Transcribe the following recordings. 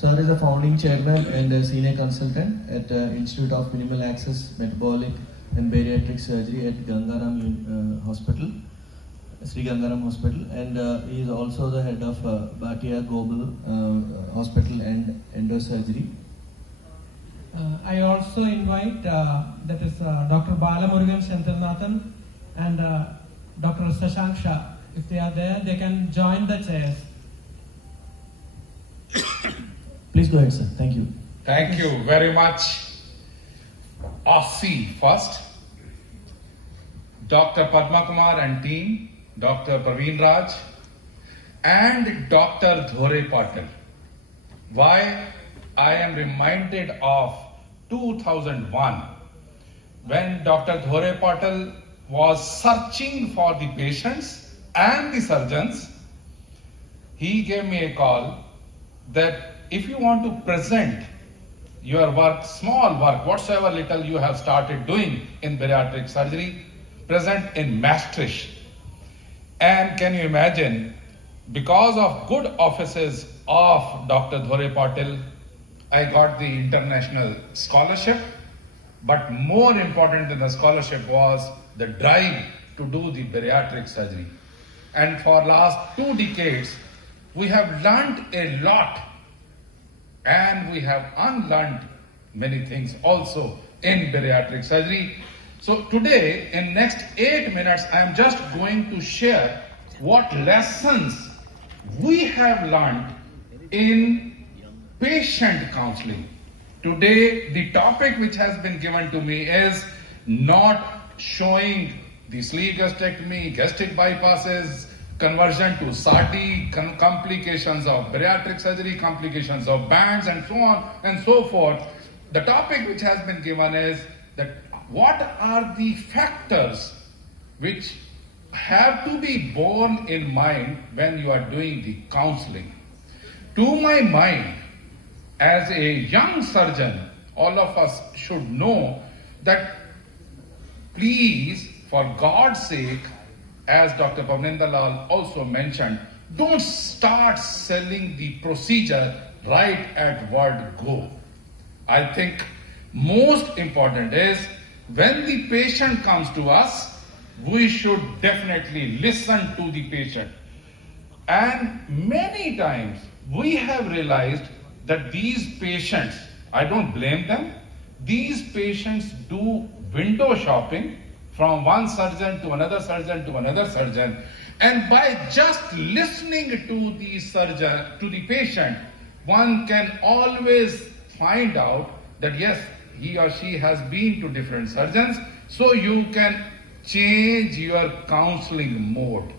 Sir is a founding chairman and a senior consultant at Institute of Minimal Access Metabolic and Bariatric Surgery at Gangaram Hospital, Sri Gangaram Hospital, and he is also the head of Bhatia Global Hospital and Endosurgery. I also invite that is Dr. Balamurugan Shantaranathan and Dr. Shashank Shah. If they are there, they can join the chairs. Please go ahead, sir. Thank you. Thank you very much. OSSI first. Dr. Padma Kumar and team, Dr. Parveen Raj, and Dr. Dhore Patil. Why? I am reminded of 2001 when Dr. Dhore Patil was searching for the patients and the surgeons. He gave me a call that if you want to present your work, small work, whatsoever little you have started doing in bariatric surgery, present in Maastricht. And can you imagine, because of good offices of Dr. Dhore Patil, I got the international scholarship, but more important than the scholarship was the drive to do the bariatric surgery. And for last 2 decades, we have learned a lot and we have unlearned many things also in bariatric surgery. So today, in next 8 minutes, I am just going to share what lessons we have learned in patient counseling. Today, the topic which has been given to me is not showing the sleeve gastrectomy, gastric bypasses, conversion to SATI, complications of bariatric surgery, complications of bands, and so on and so forth. The topic which has been given is that what are the factors which have to be borne in mind when you are doing the counseling. To my mind, as a young surgeon, all of us should know that please, for God's sake, as Dr. Pavnendalal also mentioned, don't start selling the procedure right at word go. I think most important is when the patient comes to us, we should definitely listen to the patient. And many times we have realized that these patients, I don't blame them, these patients do window shopping from one surgeon to another surgeon to another surgeon, and by just listening to the surgeon, to the patient, one can always find out that yes, he or she has been to different surgeons, so you can change your counseling mode.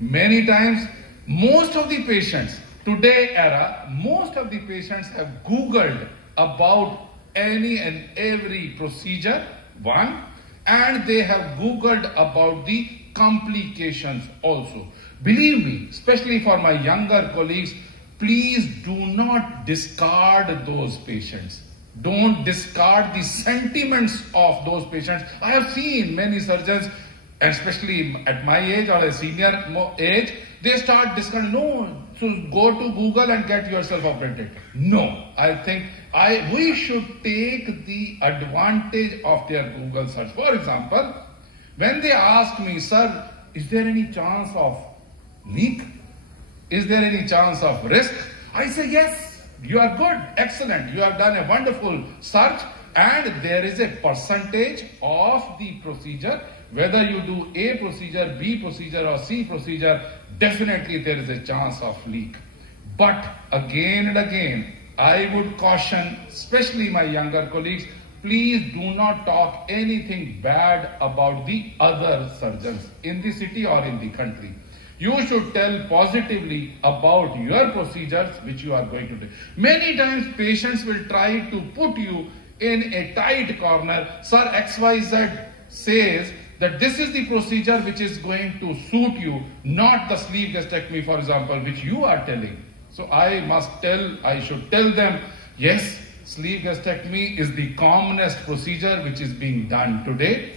Many times, most of the patients, today era, most of the patients have Googled about any and every procedure, one, and they have Googled about the complications also. Believe me, especially for my younger colleagues, please do not discard those patients. Don't discard the sentiments of those patients. I have seen many surgeons, especially at my age or a senior age, they start discarding, no, so go to Google and get yourself operated. No, I think we should take the advantage of their Google search. For example, when they ask me, sir, is there any chance of leak? Is there any chance of risk? I say, yes, you are good, excellent. You have done a wonderful search and there is a percentage of the procedure. Whether you do A procedure, B procedure or C procedure, definitely there is a chance of leak. But again and again, I would caution, especially my younger colleagues, please do not talk anything bad about the other surgeons in the city or in the country. You should tell positively about your procedures which you are going to do. Many times patients will try to put you in a tight corner. Sir, XYZ says that this is the procedure which is going to suit you, not the sleeve gastrectomy, for example, which you are telling. So I should tell them, yes, sleeve gastrectomy is the commonest procedure which is being done today.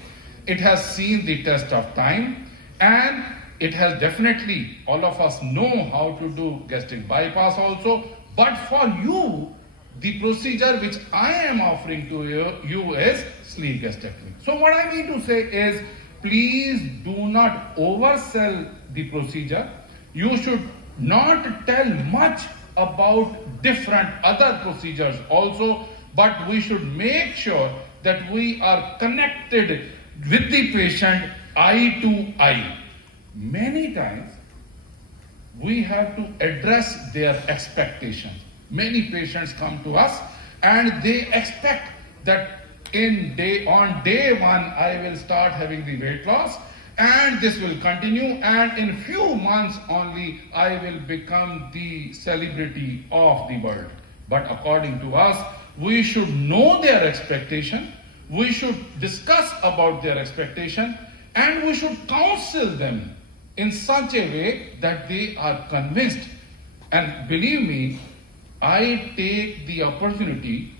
It has seen the test of time and it has definitely, all of us know how to do gastric bypass also, But for you, the procedure which I am offering to you is sleeve gastrectomy. So what I mean to say is, please do not oversell the procedure. You should not tell much about different other procedures also, but we should make sure that we are connected with the patient eye to eye. Many times we have to address their expectations. Many patients come to us and they expect that on day one I will start having the weight loss and this will continue, and in few months only I will become the celebrity of the world. But according to us, we should know their expectation, we should discuss about their expectation, and we should counsel them in such a way that they are convinced. And believe me, I take the opportunity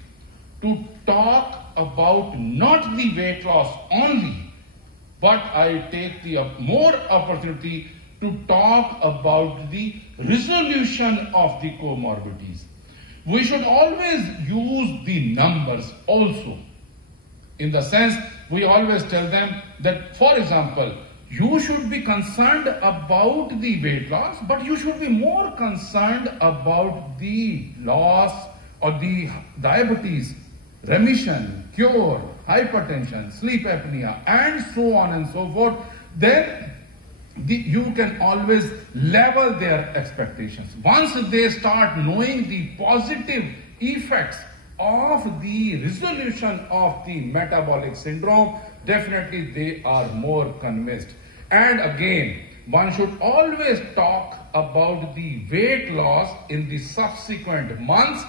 to talk about not the weight loss only, but I take the more opportunity to talk about the resolution of the comorbidities. We should always use the numbers also. In the sense, we always tell them that, for example, you should be concerned about the weight loss, but you should be more concerned about the loss or the diabetes, remission, cure, hypertension, sleep apnea, and so on and so forth. Then you can always level their expectations. Once they start knowing the positive effects of the resolution of the metabolic syndrome, definitely they are more convinced. And again, one should always talk about the weight loss in the subsequent months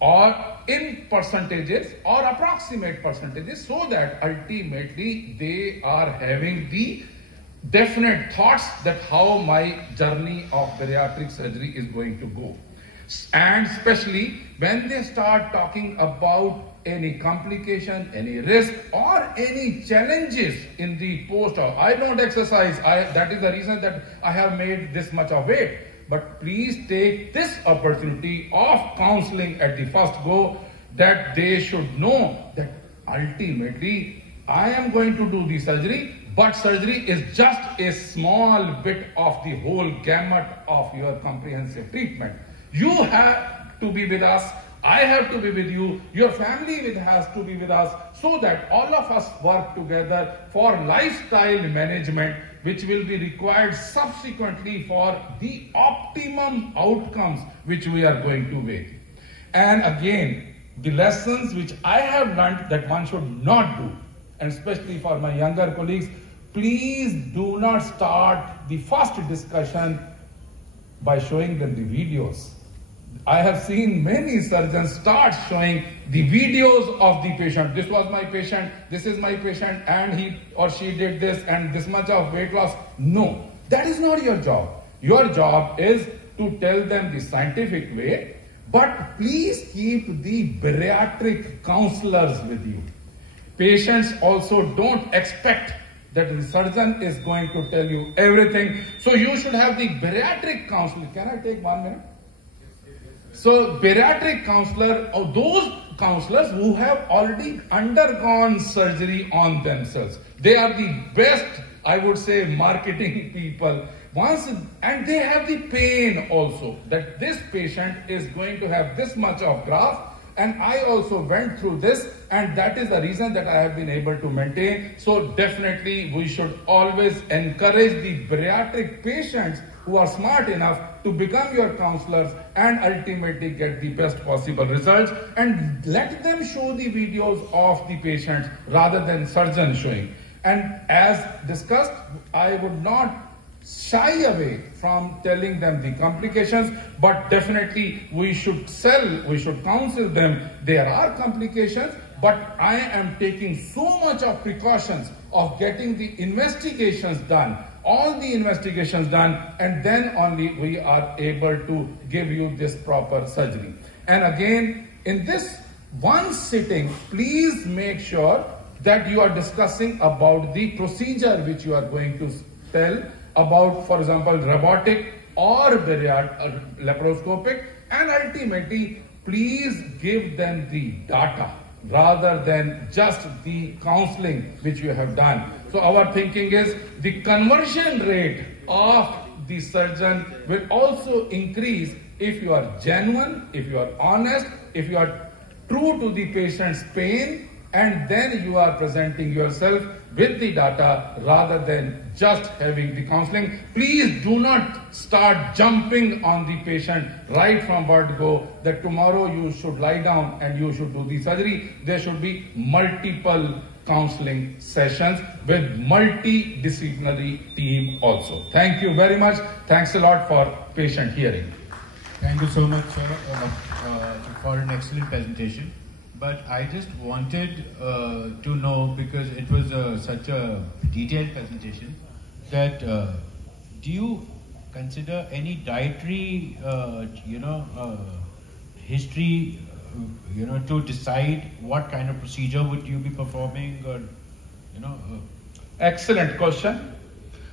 or in percentages or approximate percentages, so that ultimately they are having the definite thoughts that how my journey of bariatric surgery is going to go. And especially when they start talking about any complication, any risk, or any challenges in the post-op. I don't exercise. That is the reason that I have made this much of weight. But please take this opportunity of counseling at the first go, that they should know that ultimately I am going to do the surgery, but surgery is just a small bit of the whole gamut of your comprehensive treatment. You have to be with us, I have to be with you, your family has to be with us, so that all of us work together for lifestyle management, which will be required subsequently for the optimum outcomes which we are going to make. And again, the lessons which I have learned that one should not do, and especially for my younger colleagues, please do not start the first discussion by showing them the videos. I have seen many surgeons start showing the videos of the patient. This was my patient, this is my patient, and he or she did this and this much of weight loss. No, that is not your job. Your job is to tell them the scientific way, but please keep the bariatric counselors with you. Patients also don't expect that the surgeon is going to tell you everything. So you should have the bariatric counselor. Can I take 1 minute? So bariatric counselor, or those counselors who have already undergone surgery on themselves. They are the best, I would say, marketing people. And they have the pain also, that this patient is going to have this much of graft, and I also went through this, and that is the reason that I have been able to maintain. So definitely we should always encourage the bariatric patients who are smart enough to become your counselors and ultimately get the best possible results, and let them show the videos of the patients rather than surgeon showing. And as discussed, I would not shy away from telling them the complications, but definitely we should counsel them. There are complications, but I am taking so much of precautions of getting the investigations done, all the investigations done, and then only we are able to give you this proper surgery. And again, in this one sitting, please make sure that you are discussing about the procedure which you are going to tell about, for example, robotic or laparoscopic, and ultimately, please give them the data rather than just the counseling which you have done. So our thinking is the conversion rate of the surgeon will also increase if you are genuine, if you are honest, if you are true to the patient's pain, and then you are presenting yourself with the data rather than just having the counseling. Please do not start jumping on the patient right from word go that tomorrow you should lie down and you should do the surgery. There should be multiple counseling sessions with multidisciplinary team also. Thank you very much. Thanks a lot for patient hearing. Thank you so much, sir, for an excellent presentation. But I just wanted to know, because it was such a detailed presentation, that do you consider any dietary, history, to decide what kind of procedure would you be performing, or, Excellent question.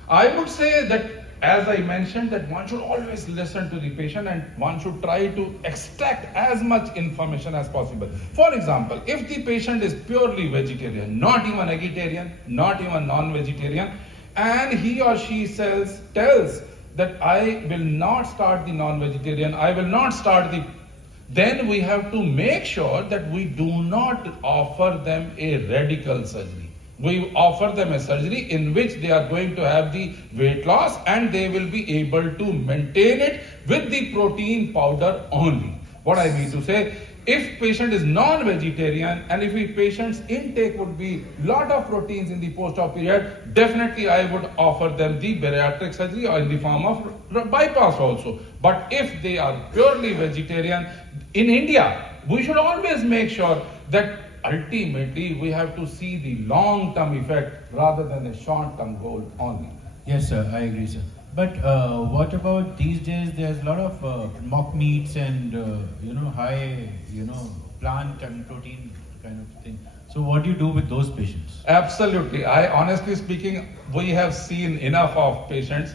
I would say that, as I mentioned, that one should always listen to the patient and one should try to extract as much information as possible. For example, if the patient is purely vegetarian, not even vegetarian, not even non-vegetarian, and he or she tells that I will not start the non-vegetarian, I will not start the, then we have to make sure that we do not offer them a radical surgery. We offer them a surgery in which they are going to have the weight loss and they will be able to maintain it with the protein powder only. What I mean to say, if patient is non-vegetarian and if the patient's intake would be lot of proteins in the post-op period, definitely I would offer them the bariatric surgery or in the form of bypass also. But if they are purely vegetarian, in India, we should always make sure that ultimately we have to see the long-term effect rather than a short-term goal only. Yes, sir, I agree, sir. But what about these days? There's a lot of mock meats and high plant and protein kind of thing. So what do you do with those patients? Absolutely. Honestly speaking, we have seen enough of patients,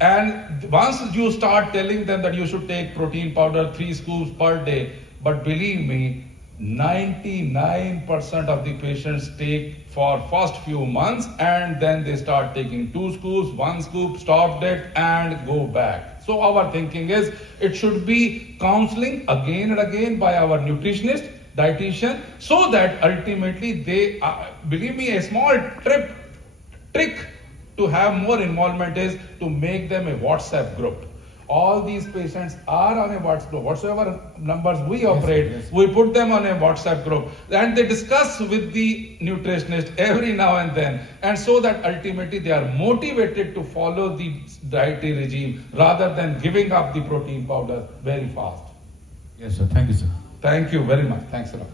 and once you start telling them that you should take protein powder 3 scoops per day, but believe me, 99% of the patients take for first few months and then they start taking 2 scoops, 1 scoop, stop it and go back. So our thinking is it should be counseling again and again by our nutritionist, dietitian, so that ultimately they, believe me, a small trick to have more involvement is to make them a WhatsApp group. All these patients are on a WhatsApp group. Whatsoever numbers we operate, yes. We put them on a WhatsApp group and they discuss with the nutritionist every now and then, and so that ultimately they are motivated to follow the dietary regime rather than giving up the protein powder very fast. Yes, sir. Thank you, sir. Thank you very much. Thanks a lot.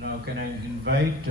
Now can I invite